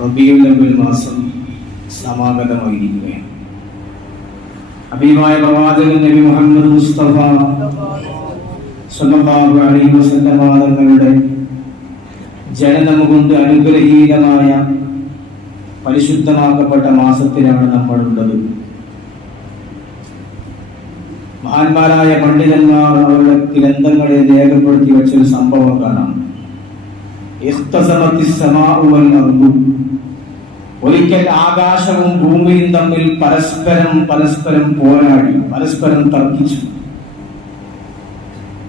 റബീഉൽ അവ്വൽ മാസം സമാഗതമായിരിക്കുകയാണ്. ഹബീബായ പ്രവാചകൻ നബി മുഹമ്മദ് മുസ്തഫ സ്വല്ലല്ലാഹു അലൈഹി വസല്ലം തങ്ങളുടെ ജനനം കൊണ്ട് അനുഗ്രഹീതമായ പരിശുദ്ധമാക്കപ്പെട്ട മാസത്തിലാണ് നമ്മളുള്ളത്. മഹാന്മാരായ പണ്ഡിതന്മാർ അവരുടെ ഗ്രന്ഥങ്ങളെ രേഖപ്പെടുത്തി വെച്ചൊരു സംഭവം കാണാം. ഒരിക്കൽ ആകാശവും ഭൂമിയും തമ്മിൽ പരസ്പരം പോരാടി, പരസ്പരം തർക്കിച്ചു.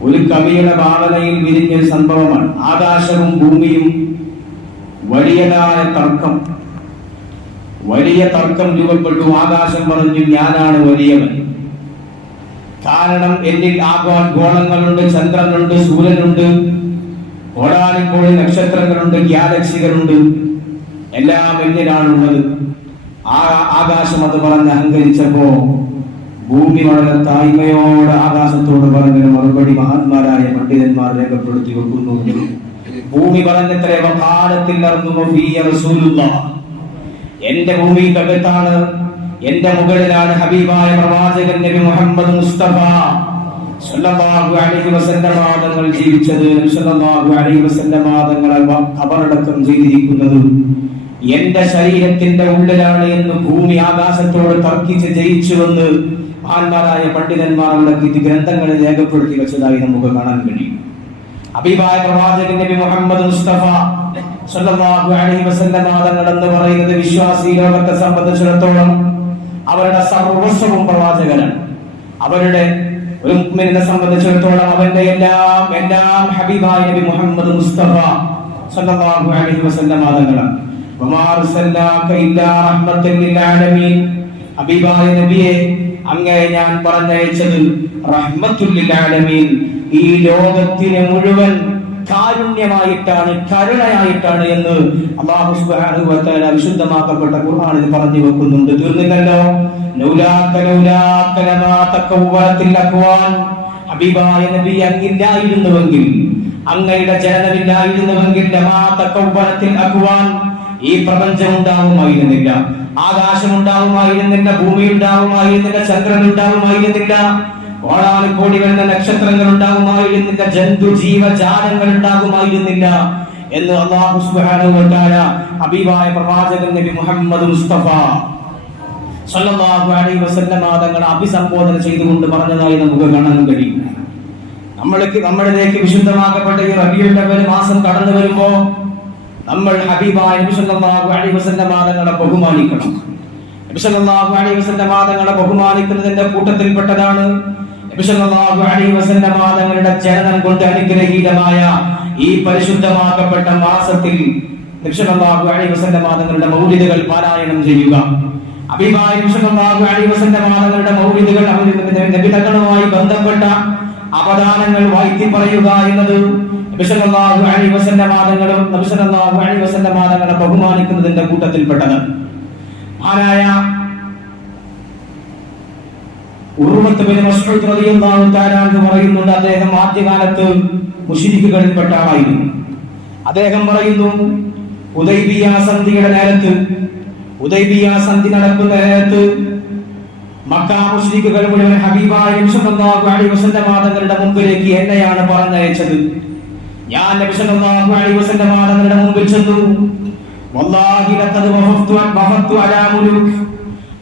ഒരു കവിയുടെ ഭാവനയിൽ വിരിഞ്ഞ സംഭവമാണ്. ആകാശവും ഭൂമിയും വലിയ തർക്കം രൂപപ്പെട്ടു. ആകാശം പറഞ്ഞു, ഞാനാണ് വലിയവൻ. കാരണം എന്നിൽ ഗോളങ്ങളുണ്ട്, ചന്ദ്രനുണ്ട്, സൂര്യനുണ്ട്, കോടാനുകോടി നക്ഷത്രങ്ങളുണ്ട്, ഗ്യാലക്സികളുണ്ട്, എല്ലാം എന്നിലാണുള്ളത്. ആകാശം അത് പറഞ്ഞ് അഹങ്കരിച്ചപ്പോ ഭൂമി വളരെ തായ്മയോടെ ആകാശത്തോട് പറഞ്ഞ മറുപടി മഹാന്മാരായ പണ്ഡിതന്മാർ രേഖപ്പെടുത്തി വെക്കുന്നു. ഭൂമി പറഞ്ഞത്രേ, എന്റെ ഭൂമിക്കകത്താണ്, എന്റെ മുകളിലാണ് ഹബീബായ പ്രവാചകൻ നബി മുഹമ്മദ് മുസ്തഫ സ്വല്ലല്ലാഹു അലൈഹി വസല്ലം തങ്ങൾ ജീവിച്ചത്. നബി സ്വല്ലല്ലാഹു അലൈഹി വസല്ലം തങ്ങളെ ഖബറടക്കം ചെയ്തിരിക്കുന്നത് എന്റെ ശരീരത്തിന്റെ ഉള്ളിലാണ് എന്ന് ഭൂമി ആകാശത്തോട് തർക്കിച്ച് ജയിച്ചുവെന്ന് മഹാന്മാരായ പണ്ഡിതന്മാർ അവരുടെ ഗ്രന്ഥങ്ങളിൽ രേഖപ്പെടുത്തി വെച്ചതായി നമുക്ക് കാണാൻ കഴിയും. ഹബീബായ പ്രവാചകൻ നബി മുഹമ്മദ് മുസ്തഫ സ്വല്ലല്ലാഹു അലൈഹി വസല്ലം തങ്ങൾ എന്ന് പറയുന്നത് വിശ്വാസി ലോകത്തെ സംബന്ധിച്ചിടത്തോളം അവരുടെ സർവസ്വവും പ്രവാചകനാണ്. അവരുടെ ഒരു മുഅ്മിനെ സംബന്ധിച്ചിടത്തോളം അവന്റെ എല്ലാം ഹബീബായ നബി മുഹമ്മദ് മുസ്തഫ സ്വല്ലല്ലാഹു അലൈഹി വസല്ലം തങ്ങളാണ്. വമാ അർസൽനാക ഇല്ലാ റഹ്മത്തൻ ലിൽ ആലമീൻ, ഹബീബായ നബിയെ അങ്ങേ ഞാൻ പറഞ്ഞയച്ചത് റഹ്മത്തുൽ ലിൽ ആലമീൻ, ഈ ലോകത്തിന് മുഴുവൻ കാരുണ്യമായിട്ടാണ്, കരുണയായിട്ടാണ് എന്ന് അല്ലാഹു സുബ്ഹാനഹു വ തആല വിശുദ്ധമാക്കപ്പെട്ട ഖുർആനിൽ പറഞ്ഞു വെക്കുന്നുണ്ട്. തീർന്നില്ലല്ലോ. ഹബീബായ നബി അങ്ങില്ലായിരുന്നുവെങ്കിൽ, അങ്ങയുടെ ജനനമില്ലായിരുന്നുവെങ്കിൽ ഈ പ്രപഞ്ചം ഉണ്ടാവുമായിരുന്നില്ല, ആകാശം ഉണ്ടാവുമായിരുന്നില്ല, ഭൂമി ഉണ്ടാവുമായിരുന്നില്ല, ചന്ദ്രൻ ഉണ്ടാവുമായിരുന്നില്ല, കോടാനുകോടി വരുന്ന നക്ഷത്രങ്ങൾ ഉണ്ടാകുമായിരുന്നില്ല, ജന്തു ജീവജാലങ്ങൾ ഉണ്ടാകുമായിരുന്നില്ല എന്ന് അല്ലാഹു സുബ്ഹാനഹു വ തആല ഹബീബായ പ്രവാചകൻ നബി മുഹമ്മദ് മുസ്തഫ സ്വല്ലല്ലാഹു അലൈഹി വസല്ലം തങ്ങളെ അഭിസംബോധന ചെയ്തുകൊണ്ട് പറഞ്ഞതായി നമുക്ക് കാണാൻ കഴിയും. നമ്മളിലേക്ക് വിശുദ്ധമാക്കപ്പെട്ട ഈ റബീഉൽ അവ്വൽ മാസം കടന്നു വരുമ്പോൾ നമ്മൾ ഹബീബായ നബി സ്വല്ലല്ലാഹു അലൈഹി വസല്ലം തങ്ങളെ ബഹുമാനിക്കണം. നബി സ്വല്ലല്ലാഹു അലൈഹി വസല്ലം തങ്ങളെ ബഹുമാനിക്കുന്നതിന്റെ കൂട്ടത്തിൽപ്പെട്ടതാണ് നബി സ്വല്ലല്ലാഹു അലൈഹി വസല്ലം തങ്ങളുടെ ജനനം കൊണ്ട് അനുഗ്രഹീതമായ ഈ പരിശുദ്ധമാക്കപ്പെട്ട മാസത്തിൽ നബി സ്വല്ലല്ലാഹു അലൈഹി വസല്ലം തങ്ങളുടെ മൗലിദുകൾ പാരായണം ചെയ്യുക. ഹബീബായ നബി സ്വല്ലല്ലാഹു അലൈഹി വസല്ലം തങ്ങളുടെ മൗലിദുകൾ, നബി തങ്ങളുമായി ബന്ധപ്പെട്ട അവദാനങ്ങൾ വായിത്തി പറയുക എന്നത് നബി സല്ലല്ലാഹു അലൈഹി വസല്ലം തങ്ങളും നബി സല്ലല്ലാഹു അലൈഹി വസല്ലം തങ്ങളെ ബഹുമാനിക്കുന്നതിന്റെ കൂട്ടത്തിൽപ്പെട്ടത്. മഹാനായ ഉർവത്ത് ബിൻ മസ്ഊദ് റളിയല്ലാഹു തആല അൻഹു പറയുന്നുണ്ട്, അദ്ദേഹം ആദ്യകാലത്ത് മുശ്രിക്കുകളിൽപ്പെട്ട ആളായിരുന്നു. അദ്ദേഹം പറയുന്നു, ഹുദൈബിയ സന്ധി നടക്കുന്ന നേരത്ത് മക്ക മുശ്രിക്കുകൾ മുഴുവൻ ഹബീബായ നബി സല്ലല്ലാഹു അലൈഹി വസല്ലം തങ്ങളുടെ മുമ്പിലേക്ക് എന്നെയാണ് പറഞ്ഞയച്ചത്. ഞാൻ നബി സല്ലല്ലാഹു അലൈഹി വസല്ലം തങ്ങളുടെ മുമ്പിൽ ചെന്നു. വല്ലാഹി ലഖദ് വഫത്തു അലാ മുലൂക്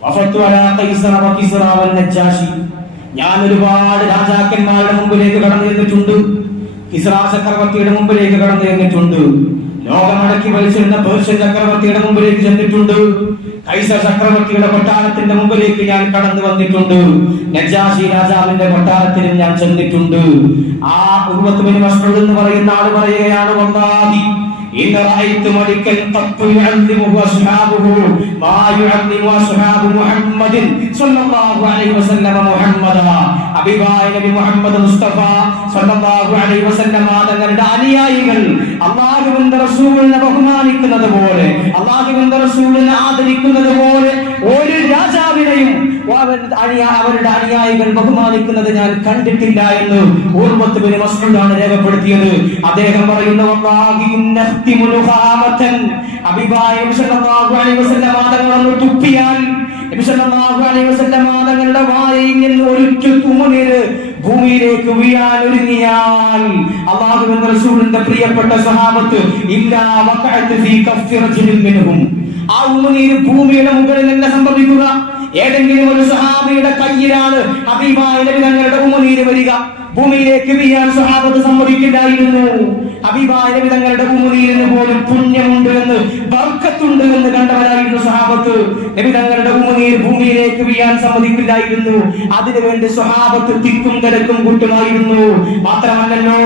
വഫത്തു അലാ ഖൈസറ വകിസ്റ വന്നജാശി, ഞാൻ ഒരുപാട് രാജാക്കന്മാരുടെ മുമ്പിലേക്ക് കടന്നു ചെന്നിട്ടുണ്ട്. കിസ്റ ചക്രവർത്തിയുടെ മുമ്പിലേക്ക് കടന്നു ചെന്നിട്ടുണ്ട്. ലോകമടക്കി ഭരിച്ചിരുന്ന പേർഷ്യൻ ചക്രവർത്തിയുടെ മുമ്പിലേക്ക് ചെന്നിട്ടുണ്ട്. കൈസർ ചക്രവർത്തിയുടെ കൊട്ടാരത്തിന്റെ മുമ്പിലേക്ക് ഞാൻ കടന്നു വന്നിട്ടുണ്ട്. നജാശി രാജാവിന്റെ കൊട്ടാരത്തിലും ഞാൻ ചെന്നിട്ടുണ്ട്. ആ ഉർവത്ത് ബിൻ മസ്ഊദ് എന്ന് പറയുന്ന ആൾ പറയുകയാണ്, വല്ലാഹി ഇന്ന റഅയ്തു മലിക്കൻ ഖത്തു യുഅല്ലിമുഹു അസ്ഹാബുഹു മാ യുഅല്ലിമു അസ്ഹാബു മുഹമ്മദിൻ സ്വല്ലല്ലാഹു അലൈഹി വസല്ലം മുഹമ്മദ, ഹബീബായ നബി മുഹമ്മദ് മുസ്തഫ സ്വല്ലല്ലാഹു അലൈഹി വസല്ലം തങ്ങളുടെ അനുയായികൾ അല്ലാഹുവിന്റെ റസൂലിനെ ബഹുമാനിക്കുന്നത് പോലെ, അല്ലാഹുവിന്റെ റസൂലിനെ ആദരിക്കുന്നത് പോലെ ഒരു രാജാവിനെയും അവരുടെ അനുയായികൾ ബഹുമാനിക്കുന്നത് ഞാൻ കണ്ടിട്ടില്ല എന്ന് ഉർവത്ത് ബിൻ മസ്ഊദ് ആണ് രേഖപ്പെടുത്തിയത്. അദ്ദേഹം പറയുന്നു, ഹബീബായ നബി സല്ലല്ലാഹു അലൈഹി വസല്ലം തങ്ങൾ തുപ്പിയാൽ നബി സല്ലല്ലാഹു അലൈഹി വസല്ലം തങ്ങളുടെ വായിൽ നിന്ന് ഒരു തുമ്മുനീര് ഭൂമിയിലേക്ക് വീഴാൻ ഒരുങ്ങിയാൽ അല്ലാഹുവിന്റെ റസൂലിന്റെ പ്രിയപ്പെട്ട സ്വഹാബത്ത് ഇല്ലാ വഖഅത ഫീ കഫ്ഫി റജുലിൻ മിൻഹും, ആ ഉമ്മുനീര് ഭൂമിയുടെ മുകളിൽ തന്നെ സംഭവിക്കുക. ഏതെങ്കിലും ഒരു സ്വഹാബിയുടെ കയ്യിലാണ് ഹബീബായ നബി തങ്ങളുടെ ഉമ്മുനീര് വരിക. ഭൂമിയിലേക്ക് വീഴാൻ സ്വഹാബത്ത് സമ്മതിക്കില്ലായിരുന്നു. ഹബീബായ നബി തങ്ങളുടെ ഉമ്മുനീരിന് പോലും പുണ്യമുണ്ട് എന്ന്, ബർക്കത്തുണ്ട് എന്ന് കണ്ടവരായിരുന്നു സ്വഹാബത്ത്. നബി തങ്ങളുടെ ഉമ്മുനീര് ഭൂമിയിലേക്ക് വീഴാൻ സമ്മതിക്കില്ലായിരുന്നു. അതിനുവേണ്ടി സ്വഹാബത്ത് തിക്കും തിരക്കും കൂട്ടുമായിരുന്നു. മാത്രമല്ലല്ലോ,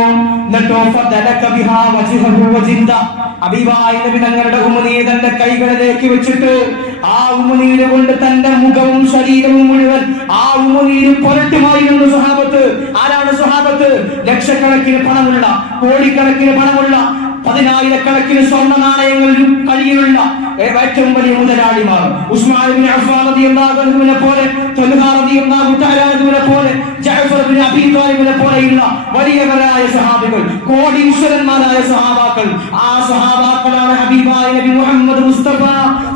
ഹബീബായ നബി തങ്ങളുടെ ഉമ്മുനീര് തന്റെ കൈകളിലേക്ക് വെച്ചിട്ട് ആ ഉമ്മുനീര് കൊണ്ട് തന്റെ മുഖവും ശരീരവും മുഴുവൻ ആ ഉമ്മുനീര് പുരട്ടുമായിരുന്നു സ്വഹാബത്ത്. ആരാണ് സ്വഹാബത്ത്? ലക്ഷക്കണക്കിന് പണമുള്ള, കോടിക്കണക്കിന് പണമുള്ള, 10,000-കണക്കിന് സ്വർണ്ണ നാണയങ്ങൾ കയ്യിലുള്ള ഏറ്റവും വലിയ മുതലാളിമാർ. ഉസ്മാൻ ഇബ്നു അഫ്ഫാൻ റളിയല്ലാഹു അൻഹുവിനെ പോലെ, ത്വൽഹാ റളിയല്ലാഹു തആല അൻഹുവിനെ പോലെ, ജഅഫർ ഇബ്നു അബീ ത്വാലിബിനെ പോലെയുള്ള വലിയവരായ സഹാബികൾ, കോടീശ്വരന്മാരായ സഹാബാക്കൾ. ആ സഹാബാക്കളാണ് ഹബീബായ നബി മുഹമ്മദ് മുസ്തഫ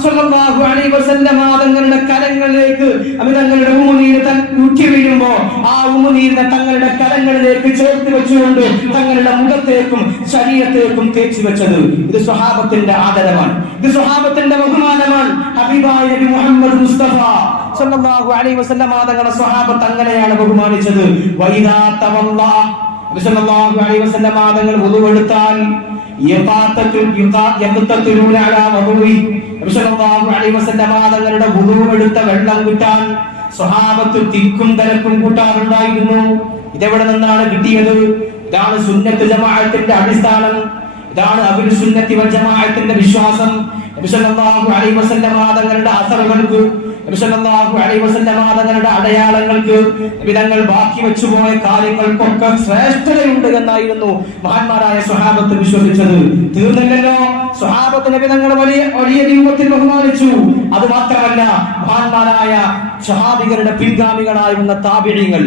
സ്വല്ലല്ലാഹു അലൈഹി വസല്ലം തങ്ങളുടെ കരങ്ങളിലേക്ക് തങ്ങളുടെ ഉമ്മുനീര് ഉറ്റി വീഴുമ്പോൾ ആ ഉമ്മുനീരിനെ തങ്ങളുടെ കരങ്ങളിലേക്ക് ചേർത്ത് വെച്ചുകൊണ്ട് തങ്ങളുടെ മുഖത്തേക്കും ശരീരത്തേക്കും തേച്ചു വെച്ചത്. ഇത് സ്വഹാബത്തിന്റെ ആദരവാണ്, ഇത് സ്വഹാബത്തിന്റെ ബഹുമാനമാണ്. ഹബീബായ നബി മുഹമ്മദ് മുസ്തഫ സ്വല്ലല്ലാഹു അലൈഹി വസല്ലം തങ്ങളുടെ സ്വഹാബത്ത് അങ്ങനെയാണ് ബഹുമാനിച്ചത്. വൈദാ തവല്ലാ, നബി സ്വല്ലല്ലാഹു അലൈഹി വസല്ലം തങ്ങൾ വുളു എടുത്താൽ തങ്ങളുടെ വുളു എടുത്ത വെള്ളം കിട്ടാൻ സ്വഹാബത്ത് തിക്കും തിരക്കും കൂട്ടാറുണ്ടായിരുന്നു. ഇതെവിടെ നിന്നാണ് കിട്ടിയത്? ഇതാണ് സുന്നത്ത് ജമാഅത്തിന്റെ അടിസ്ഥാനം, ഇതാണ് അഹ്ലുസ് സുന്നത്തി വൽ ജമാഅത്തിന്റെ വിശ്വാസം. നബി സല്ലല്ലാഹു അലൈഹി വസല്ലം തങ്ങളുടെ അസറുകൾക്ക്, നബി സല്ലല്ലാഹു അലൈഹി വസല്ലം തങ്ങളുടെ അടയാളങ്ങൾക്ക്, നബി തങ്ങൾ ബാക്കി വെച്ചുപോയ കാര്യങ്ങൾക്കൊക്കെ ശ്രേഷ്ഠതയുണ്ട് എന്നായിരുന്നു മഹാന്മാരായ സ്വഹാബത്ത് വിശ്വസിച്ചത്. തീർന്നില്ലല്ലോ, സ്വഹാബത്ത് നബി തങ്ങളെ വലിയ രൂപത്തിൽ ബഹുമാനിച്ചു. അത് മാത്രമല്ല, മഹാന്മാരായ സ്വഹാബികളുടെ പിൻഗാമികളായിരുന്ന താബിഈങ്ങൾ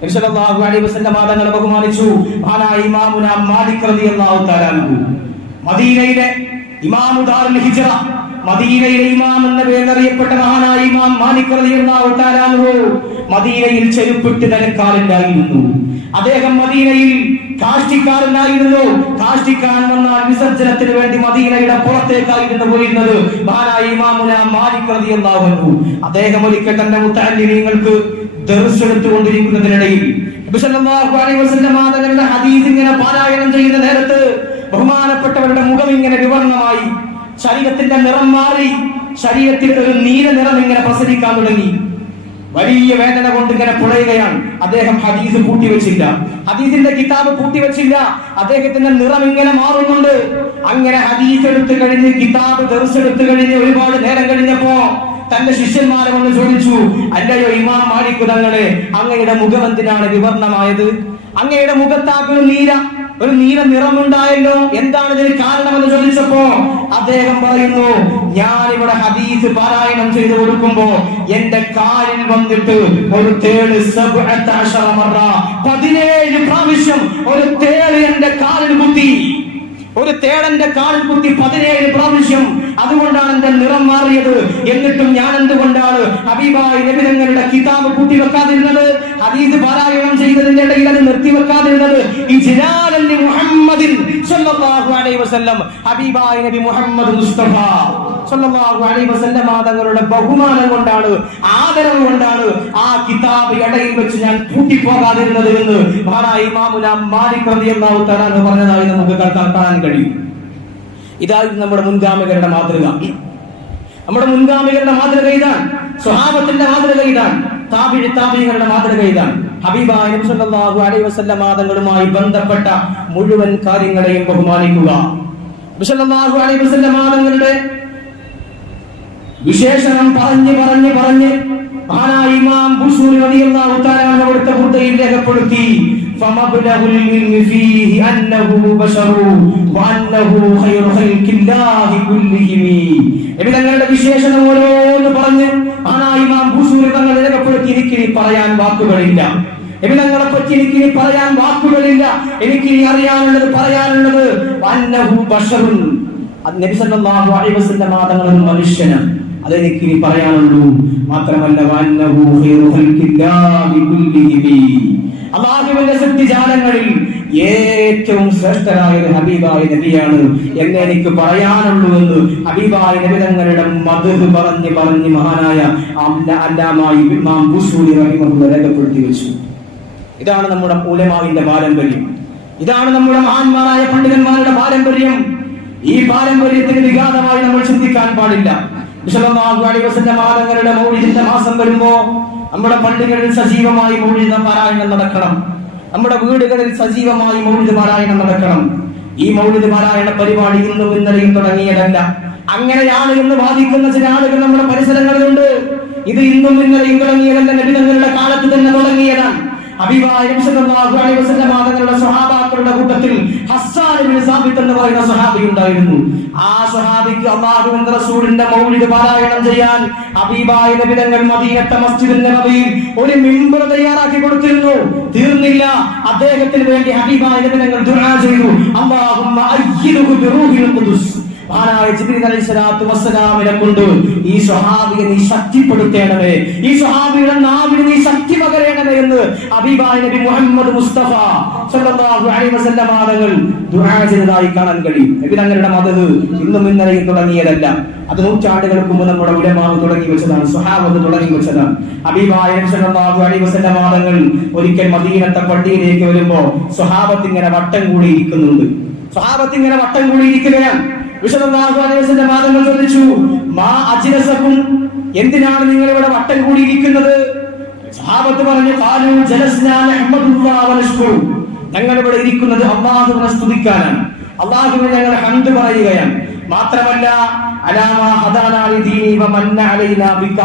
നബി സല്ലല്ലാഹു അലൈഹി വസല്ലം തങ്ങളെ ബഹുമാനിച്ചു. മഹാനായ ഇമാമുന മാലിക് റളിയല്ലാഹു തആല അൻഹു, മദീനയിലെ ഇമാമു ദാറുൽ ഹിജ്റ, മദീനയിലെ ഇമാം എന്ന പേരിൽ അറിയപ്പെട്ട മഹാനായ ഇമാം മാലിക് റളിയല്ലാഹു തആല അൻഹു മദീനയിൽ ചെരുപ്പിട്ട് നടക്കാറുണ്ടായിരുന്നു. അദ്ദേഹം മദീനയിൽ കാഷ്ടിക്കാരനായിരുന്നു. കാഷ്ടിക്കാൻ വന്നാൽ വിസർജനത്തിന് വേണ്ടി മദീനയുടെ പുറത്തേക്കായിരുന്നു പോയിരുന്നത് മഹാനായ ഇമാമുന മാലിക് റളിയല്ലാഹു അൻഹു. അദ്ദേഹം ഒരിക്കൽ തന്റെ മുത്തഅല്ലിമീങ്ങൾക്ക് ദർസ് എടുത്തുകൊണ്ടിരിക്കുന്നതിനിടയിൽ നബി സല്ലല്ലാഹു അലൈഹി വസല്ലം തങ്ങളുടെ ഹദീസ് ഇങ്ങനെ പാരായണം ചെയ്യുന്ന നേരത്ത് ബഹുമാനപ്പെട്ടവരുടെ മുഖം ഇങ്ങനെ വിവർണമായി, ശരീരത്തിന്റെ നിറം മാറി, ശരീരത്തിൽ ഒരു നീല നിറം ഇങ്ങനെ പ്രസരിക്കാൻ തുടങ്ങി. വലിയ വേദന കൊണ്ട് ഇങ്ങനെ പുളയുകയാണ്. അദ്ദേഹം ഹദീസ് പൂട്ടിവെച്ചില്ല, ഹദീസിന്റെ കിതാബ് പൂട്ടിവെച്ചില്ല. അദ്ദേഹത്തിന്റെ നിറം ഇങ്ങനെ മാറുന്നുണ്ട്. അങ്ങനെ ഹദീസ് എടുത്തു കഴിഞ്ഞ്, കിതാബ് ദർസ് എടുത്തു കഴിഞ്ഞ് ഒരുപാട് നേരം കഴിഞ്ഞപ്പോ തന്റെ ശിഷ്യന്മാരെ വന്ന് ചോദിച്ചു, അല്ലയോ ഇമാം മാലിക് തങ്ങളെ, അങ്ങയുടെ മുഖം എന്തിനാണ് വിവർണമായത്? അങ്ങയുടെ മുഖത്താക്ക് ഒരു നീല നിറമുണ്ടായല്ലോ, എന്താണ് ഇതിന് കാരണമെന്ന് ചോദിച്ചപ്പോ അദ്ദേഹം പറയുന്നു, ഞാൻ ഇവിടെ ഹദീസ് പാരായണം ചെയ്തു കൊടുക്കുമ്പോ എന്റെ കാലിൽ വന്നിട്ട് ഒരു തേള് 17 പ്രാവശ്യം ഒരു തേള് എന്റെ കാലിൽ കുത്തി, ഒരു തേളന്റെ കാലിൽ കുത്തി 17 പ്രാവശ്യം. അതുകൊണ്ടാണ് എന്റെ നിറം മാറിയത്. എന്നിട്ടും ഞാൻ എന്തുകൊണ്ടാണ് ഹബീബായ നബി തങ്ങളുടെ കിതാബ് കൂട്ടി വെക്കാതിരുന്നത്? ഹദീസ് പാരായണം ചെയ്തതിന്റെ ഇടയിൽ അത് നിർത്തിവെക്കാതിരുന്നത്? ഇജ്ലാലൻ മുഹമ്മദിൻ സ്വല്ലല്ലാഹു അലൈഹി വസല്ലം, ഹബീബായ നബി മുഹമ്മദ് മുസ്തഫ സ്വല്ലല്ലാഹു അലൈഹി വസല്ലം തങ്ങളുടെ ബഹുമാനം കൊണ്ടാണ്, ആദരവ് കൊണ്ടാണ് ആ കിതാബ് ഇടയിൽ വെച്ച് ഞാൻ പൂട്ടിപ്പോകാതിരുന്നത് എന്ന് മഹാനായ ഇമാമുന മാലിക് റളിയല്ലാഹു തആല പറഞ്ഞതായി നമുക്ക് കാണാൻ കഴിയും. ഇതായിരുന്നു നമ്മുടെ മുൻഗാമികളുടെ മാതൃക. നമ്മുടെ മുൻഗാമികളുടെ മാതൃക ഇതാണ്, സ്വഹാബത്തിന്റെ മാതൃക ഇതാണ്, താബിഈങ്ങളുടെ മാതൃക ഇതാണ്. ഹബീബായ നബി സല്ലല്ലാഹു അലൈഹി വസല്ലം തങ്ങളുമായി ബന്ധപ്പെട്ട മുഴുവൻ കാര്യങ്ങളെയും ബഹുമാനിക്കുക. നബി സല്ലല്ലാഹു അലൈഹി വസല്ലം തങ്ങളുടെ വിശേഷണം പറഞ്ഞ് മഹാനായ ഇമാം ബുസൂരി റളിയല്ലാഹു തആല അവിടുത്തെ ഹുദയിൽ രേഖപ്പെടുത്തി, ഫമബ്ലഗുൽ ഇൽമി ഫീഹി അന്നഹു ബശറു വഅന്നഹു ഖൈറു ഖൽഖില്ലാഹി കുല്ലിഹിം. തങ്ങളുടെ വിശേഷണം ഓരോന്ന് പറഞ്ഞ് മഹാനായ ഇമാം ബുസൂരി തങ്ങൾ രേഖപ്പെടുത്തി, എനിക്ക് പറയാൻ വാക്കുകളില്ല, തങ്ങളെ പറ്റി എനിക്ക് പറയാൻ വാക്കുകളില്ല, എനിക്ക് അറിയാനുള്ളത് പറയാനുള്ളത്. വഅന്നഹു ബശറുൻ, നബി സല്ലല്ലാഹു അലൈഹി വസല്ലം തങ്ങൾ ഒരു മനുഷ്യനാണ്. അതെനിക്ക് ഇനി പറയാനുള്ളൂ. മാത്രമല്ല വഅന്നഹു ഖൈറു ഖൽഖില്ലാഹി കുല്ലിഹിം, അല്ലാഹുവിന്റെ സൃഷ്ടിജാലങ്ങളിൽ ഏറ്റവും ശ്രേഷ്ഠരായ ഹബീബായ നബിയാണ് എന്ന് എനിക്ക് പറയാനുള്ളൂ എന്ന് ഹബീബായ നബി തങ്ങളുടെ മദ്ഹ് പറഞ്ഞ് മഹാനായ അല്ലാമ ഇമാം ബുസൂരി റഹിമഹുല്ലാഹ് രേഖപ്പെടുത്തി വെച്ചു. ഇതാണ് നമ്മുടെ ഉലമാവിന്റെ പാരമ്പര്യം. ഇതാണ് നമ്മുടെ മഹാന്മാരായ പണ്ഡിതന്മാരുടെ പാരമ്പര്യം. ഈ പാരമ്പര്യത്തിന് വിഘാതമായി നമ്മൾ ചിന്തിക്കാൻ പാടില്ല. സല്ലല്ലാഹു അലൈഹി വസല്ലം തങ്ങളുടെ മൗലിദിന്റെ മാസം വരുമ്പോ നമ്മുടെ പള്ളികളിൽ സജീവമായി മൗലിദ് പാരായണം നടക്കണം. നമ്മുടെ വീടുകളിൽ സജീവമായി മൗലിദ് പാരായണം നടക്കണം. ഈ മൗലിദ് പാരായണ പരിപാടി ഇന്നും ഇന്നലെയും തുടങ്ങിയതല്ല. അങ്ങനെയാണ് എന്ന് വാദിക്കുന്ന ചില ആളുകൾ നമ്മുടെ പരിസരങ്ങളിലുണ്ട്. ഇത് ഇന്നും ഇന്നലെയും തുടങ്ങിയതല്ല, നബി തങ്ങളുടെ കാലത്ത് തന്നെ തുടങ്ങിയതാണ്. ഹബീബായ നബി സല്ലല്ലാഹു അലൈഹി വസല്ലം തങ്ങളുടെ സ്വഹാബാക്കളുടെ കൂട്ടത്തിൽ ഹസ്സാൻ ഇബ്നു സാബിത്ത് എന്ന് പറയുന്ന സ്വഹാബി ഉണ്ടായിരുന്നു. ആ സ്വഹാബിക്ക് അല്ലാഹുവിന്റെ റസൂലിന്റെ മൗലിദ് പാരായണം ചെയ്യാൻ ഹബീബായ നബി തങ്ങൾ മദീനത്തെ മസ്ജിദുൽ നബവിയിൽ ഒരു മിമ്പർ തയ്യാറാക്കി കൊടുത്തിരുന്നു. തീർന്നില്ല, അദ്ദേഹത്തിന് വേണ്ടി ഹബീബായ നബി തങ്ങൾ ദുആ ചെയ്തു, അല്ലാഹുമ്മ അയ്യിദുഹു ബിറൂഹിൽ ഖുദുസ്. മഹാനായ ജിബ്രീൽ അലൈഹിസ്സലാത്തു വസ്സലാമിനെ കൊണ്ട് ഈ സ്വഹാബിയെ നീ ശക്തിപ്പെടുത്തേണമേ, ഈ സ്വഹാബിയുടെ നാവിന് നീ ശക്തി പകരണമേ എന്ന് ഹബീബായ നബി മുഹമ്മദ് മുസ്തഫ സല്ലല്ലാഹു അലൈഹി വസല്ലം തങ്ങൾ ദുആ ചെയ്തതായി കാണാൻ കഴിയും. നബി തങ്ങളുടെ മദ്ഹ് ഇന്നും ഇന്നലെയും തുടങ്ങിയതല്ല. അത് നൂറ്റാണ്ടുകൾക്ക് മുമ്പ് നമ്മുടെ ഉലമാവ് തുടങ്ങി വെച്ചതാണ്, സ്വഹാബത്ത് തുടങ്ങി വെച്ചതാണ്. ഹബീബായ നബി സല്ലല്ലാഹു അലൈഹി വസല്ലം തങ്ങൾ ഒരിക്കൽ മദീനത്തെ പള്ളിയിലേക്ക് വരുമ്പോ സ്വഹാബത്ത് ഇങ്ങനെ വട്ടം കൂടിയിരിക്കുന്നുണ്ട്. സ്വഹാബത്ത് ഇങ്ങനെ വട്ടം കൂടിയിരിക്കുകയാണ്. സല്ലല്ലാഹു അലൈഹി വസല്ലം തങ്ങൾ ചോദിച്ചു, മാ അജ്ലസകും, എന്തിനാണ് നിങ്ങൾ ഇവിടെ വട്ടം കൂടിയിരിക്കുന്നത്? സ്വഹാബത്ത് പറഞ്ഞു, ഖാലു ജലസ്നാ നഹ്മദുല്ലാഹ വനഷ്കുറു, ഞങ്ങൾ ഇവിടെ ഇരിക്കുന്നത് അല്ലാഹുവിനെ സ്തുതിക്കാനാണ്, അല്ലാഹുവിനെ ഞങ്ങൾ ഹംദ് പറയുകയാണ്. മാത്രമല്ല അലാമാ ഹദാനാ ലിദീനി വമന്ന അലൈനാ ബിക,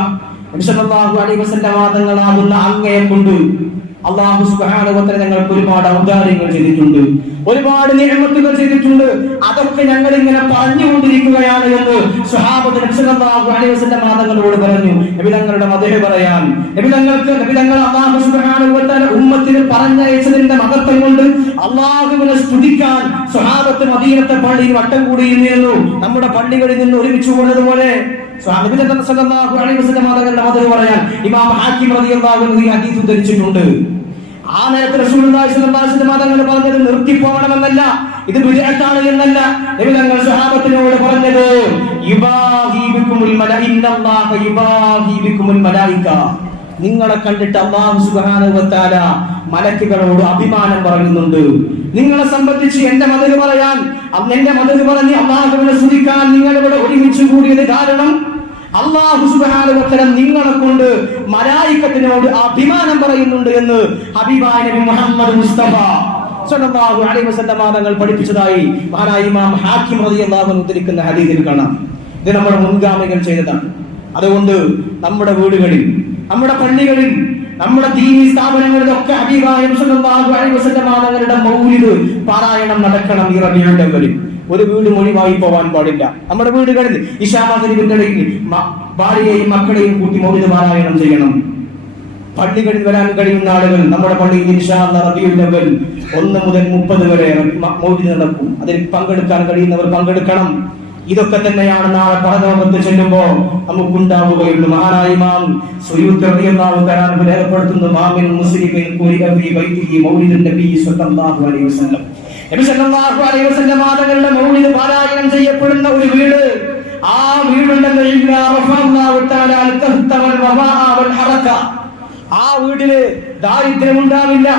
നബി സല്ലല്ലാഹു അലൈഹി വസല്ലം തങ്ങളാകുന്ന അങ്ങയെ കൊണ്ട് അല്ലാഹു സുബ്ഹാനഹു വ തആല ഞങ്ങൾക്ക് ഒരുപാട് ഔദാര്യങ്ങൾ ചെയ്തിട്ടുണ്ട്, ഒരുപാട് നിഅമത്തുകൾ ചെയ്തിട്ടുണ്ട്. അതൊക്കെ ഞങ്ങൾ ഇങ്ങനെ പറഞ്ഞുകൊണ്ടിരിക്കുകയാണ് എന്ന് സ്വഹാബത്ത് നബി സല്ലല്ലാഹു അലൈഹി വസല്ലം തങ്ങളോട് പറഞ്ഞു. നബി തങ്ങളുടെ മദ്ഹ് പറയാൻ നബി തങ്ങൾ അല്ലാഹു സുബ്ഹാനഹു വ തആല ഉമ്മത്തിന് പറഞ്ഞയച്ചതിന്റെ മഹത്വം കൊണ്ട് അല്ലാഹുവിനെ സ്തുതിക്കാൻ സ്വഹാബത്ത് മദീനത്തെ പള്ളിയിൽ വട്ടം കൂടിയിരുന്നു. നമ്മുടെ പള്ളികളിൽ നിന്ന് ഒരുമിച്ച് കൂടുന്നതുപോലെ നബി സല്ലല്ലാഹു അലൈഹി വസല്ലം തങ്ങളുടെ മദ്ഹ് പറയാൻ ഇമാം ഹാക്കിം റളിയല്ലാഹു അൻഹു ഈ ഹദീസ് ഉദ്ധരിച്ചിട്ടുണ്ട്. ആ നേരത്തെ റസൂലുള്ളാഹി സ്വല്ലല്ലാഹു അലൈഹി വസല്ലം തങ്ങൾ പറഞ്ഞത് നിർത്തിപ്പോകണമെന്നല്ല, ഇത് ബിദ്അത്താണ് എന്നല്ല. നബി തങ്ങൾ സ്വഹാബത്തിനോട് പറഞ്ഞത് യുബാഹി ബികുമുൽ മലഇന്നല്ലാഹ യുബാഹി ബികുമുൽ മലായിക, നിങ്ങളെ കണ്ടിട്ട് അല്ലാഹു സുബ്ഹാനഹു വ തആല മലക്കുകളോട് അഭിമാനം പറയുന്നുണ്ട്. നിങ്ങളെ സംബന്ധിച്ച് എന്റെ മദ്ഹ് പറയാൻ, എന്റെ മദ്ഹ് പറഞ്ഞ് അല്ലാഹുവിനെ സ്തുതിക്കാൻ നിങ്ങൾ ഇവിടെ ഒരുമിച്ച് കൂടിയത് കാരണം അല്ലാഹു സുബ്ഹാനഹു വ തആല നിങ്ങളെ കൊണ്ട് മലായികത്തിനോട് അഭിമാനം പറയുന്നുണ്ട് എന്ന് ഹബീബായ നബി മുഹമ്മദ് മുസ്തഫ സല്ലല്ലാഹു അലൈഹി വസല്ലം തങ്ങൾ പഠിപ്പിച്ചതായി മഹാനായ ഇമാം ഹാക്കിം റളിയല്ലാഹു അൻഹു ഉദ്ധരിക്കുന്ന ഹദീസിൽ കാണാം. ഇത് നമ്മുടെ മുൻഗാമികൾ ചെയ്തതാണ്. അതുകൊണ്ട് നമ്മുടെ വീടുകളിൽ, നമ്മുടെ പള്ളികളിൽ, നമ്മുടെ ദീനി സ്ഥാപനങ്ങളിലൊക്കെ ഹബീബായ നബി സല്ലല്ലാഹു അലൈഹി വസല്ലം തങ്ങളുടെ മൗലിദ് പാരായണം നടക്കണം. ഈ റബീഉൽ അവ്വലിൽ ഒരു വീട് ഒഴിവായി പോവാൻ പാടില്ല. നമ്മുടെ വീടുകളിൽ ഇശാ മഗ്‌രിബിന്റെ ഇടയിൽ ഭാര്യയെയും മക്കളെയും കൂട്ടി മൗലിദ് പാരായണം ചെയ്യണം. പള്ളികളിൽ വരാൻ കഴിയുന്ന ആളുകൾ നമ്മുടെ പള്ളിയിൽ ഇൻഷാ അല്ലാഹ് റബീഉൽ അവ്വൽ 1 മുതൽ 30 വരെ മൗലിദ് നടക്കും. അതിൽ പങ്കെടുക്കാൻ കഴിയുന്നവർ പങ്കെടുക്കണം. ഇതൊക്കെ തന്നെയാണ് നാളെ പരലോകത്ത് ചെല്ലുമ്പോ നമുക്കുണ്ടാവുകയുള്ളൂ. മഹാനായ ഇമാം സുയൂത്തി റളിയല്ലാഹു തആല രേഖപ്പെടുത്തുന്നു, മാമിൻ മുസ്ലിമിൻ ഖുരിഅ ഫീ ബൈതിഹി മൗലിദുൻ നബി സ്വല്ലല്ലാഹു അലൈഹി വസല്ലം, നബി സല്ലല്ലാഹു അലൈഹി വസല്ലം തങ്ങളുടെ മൗലിദ് പാരായണം ചെയ്യപ്പെടുന്ന ഒരു വീട്, ആ വീടുണ്ടെന്ന് ഇല്ലാ റഫഅല്ലാഹു തആല അൽ-ഖഹ്ത വൽ വബാഅ വൽ ഹറക, ആ വീട്ടില് ദാരിദ്ര്യം ഉണ്ടാവില്ല,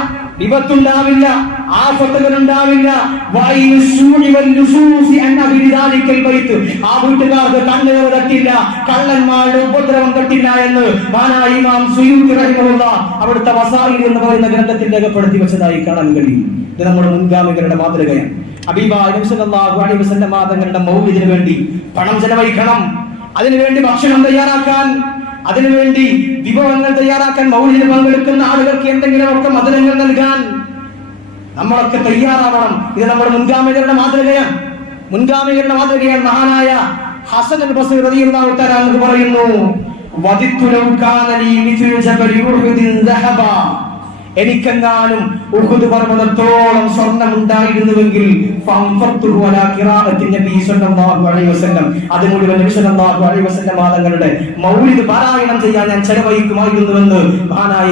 വിപത്തുണ്ടാവില്ല, ആഫത്തുകൾ ഉണ്ടാവില്ല. ആ വീട്ടുകാർക്ക് കണ്ണേറ് തട്ടില്ല, കള്ളന്മാരുടെ ഉപദ്രവം തട്ടില്ല എന്ന് മഹാനായ ഇമാം സുയൂത്തി റഹിമഹുല്ലാഹ് അവിടുത്തെ വസായിൽ എന്ന് പറയുന്ന ഗ്രന്ഥത്തിൽ രേഖപ്പെടുത്തി വെച്ചതായി കാണാൻ കഴിയും. ഇത് നമ്മുടെ മുൻഗാമികളുടെ മാതൃകയാണ്. ഹബീബായ നബി സല്ലല്ലാഹു അലൈഹി വസല്ലം തങ്ങളുടെ മൗലിദിന് വേണ്ടി പണം ചെലവഴിക്കണം, അതിനുവേണ്ടി ഭക്ഷണം തയ്യാറാക്കാൻ, അതിനുവേണ്ടി വിഭവങ്ങൾ തയ്യാറാക്കാൻ, മൗലിദിന് പങ്കെടുക്കുന്ന ആളുകൾക്ക് എന്തെങ്കിലുമൊക്കെ മധുരങ്ങൾ നൽകാൻ നമ്മളൊക്കെ തയ്യാറാവണം. ഇത് നമ്മുടെ മുൻഗാമികളുടെ മാതൃകയാണ്. മഹാനായ ഹസൻ അൽ ബസ്രി റളിയല്ലാഹു തആല അൻഹു പറയുന്നു, വദിത്തു ലൗ കാന ലീ മിസ്ലു ജബൽ ഉഹുദിൻ ദഹബ, എനിക്കെങ്ങാനും ഉഹുദ് പർവ്വതത്തോളം സ്വർണം ഉണ്ടായിരുന്നുവെങ്കിൽ അത് മുഴുവൻ നബി സല്ലല്ലാഹു അലൈഹി വസല്ലം തങ്ങളുടെ മൗലിദ് പാരായണം ചെയ്യാൻ ഞാൻ ചെലവഴിക്കുമായിരുന്നുവെന്ന് മഹാനായ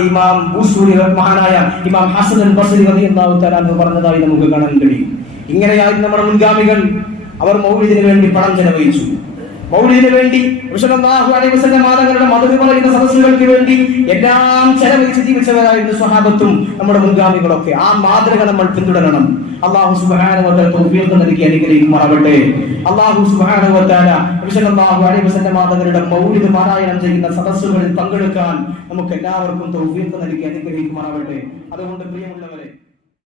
ഇമാം ഹസൻ അൽ ബസ്രി റളിയല്ലാഹു തആല അൻഹു പറഞ്ഞതായി നമുക്ക് കാണാൻ കഴിയും. ഇങ്ങനെയായിരുന്നു നമ്മുടെ മുൻഗാമികൾ. അവർ മൗലിദിന് വേണ്ടി പണം ചെലവഴിച്ചു. മൗലിദിന് വേണ്ടി റസൂലുള്ളാഹി അലൈഹി വസല്ലം തങ്ങളുടെ മദദ് പറയുന്ന സദസ്സുകൾക്ക് വേണ്ടി എല്ലാം ചെലവഴിച്ച് ജീവിച്ചവരായിരുന്നു സ്വഹാബത്തും നമ്മുടെ മുൻഗാമികളൊക്കെ. ആ മാതൃക നമ്മൾ പിന്തുടരണം. അല്ലാഹു സുബ്ഹാനഹു വ തആല തൗഫീഖ് നൽകി അനുഗ്രഹിക്കുമാറാകട്ടെ. അല്ലാഹു സുബ്ഹാനഹു വ തആല റസൂലുള്ളാഹി അലൈഹി വസല്ലം തങ്ങളുടെ മൗലിദ് പാരായണം ചെയ്യുന്ന സദസ്സുകളിൽ പങ്കെടുക്കാൻ നമുക്ക് എല്ലാവർക്കും തൗഫീഖ് നൽകി അനുഗ്രഹിക്കുമാറാകട്ടെ. അതുകൊണ്ട് പ്രിയമുള്ളവരെ,